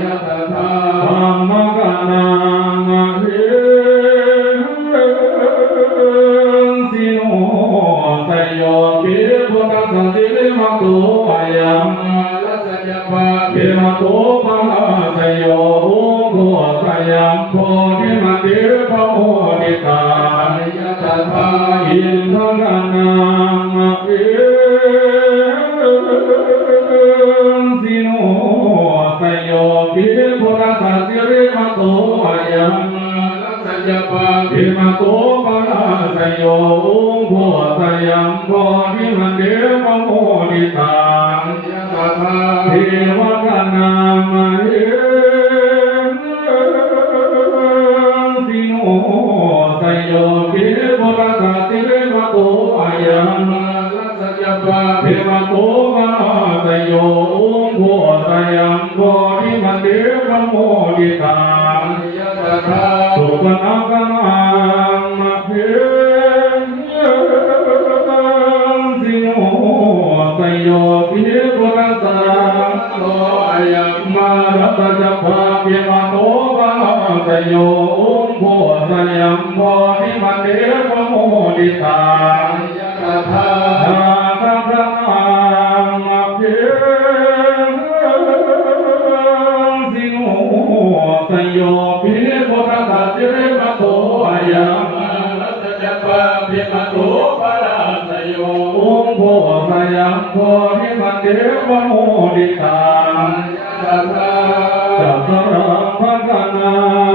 ยะตถาธรรมกนังเหิสิโนสยโยปิพุทธสันติลิมตุปยัมลัสสะปะปิมตุปะสยโยอุโกสยัมโพธิมติปะโมนิตา ยะตถาอินทกันังเหิสิโนสยโยปิพุทธสันติลิมตุปยัม ลัสสะปะปิมตุปะสยโยอุโกสยัมโพธิมติปะโมนิตา ยะตถาเทวกนามเหิสิโนสยโยปิพุทธสันติลิมตุปยัม ลัสสะปะเทวโตมะสยโยอุโกสยัมโพธิมติปะโมนิตา ยะตถาสุปนังกังเหิสิโนสยโยปิพุทธสันติ โตยัม มารัตจะภาเปียมาโตปะสยโยอุโกสยัมโพธิมติปะโมนิตา ยะตถานาคพระนางเพียงสิโนสยโยปิพุทธสัจเจมโตยัม ลัสสะปะภิมตุปะราสโย องค์โพสยัมโพธิมันเดวโมดิตา ยะตถาจัสสะรังภะคะนา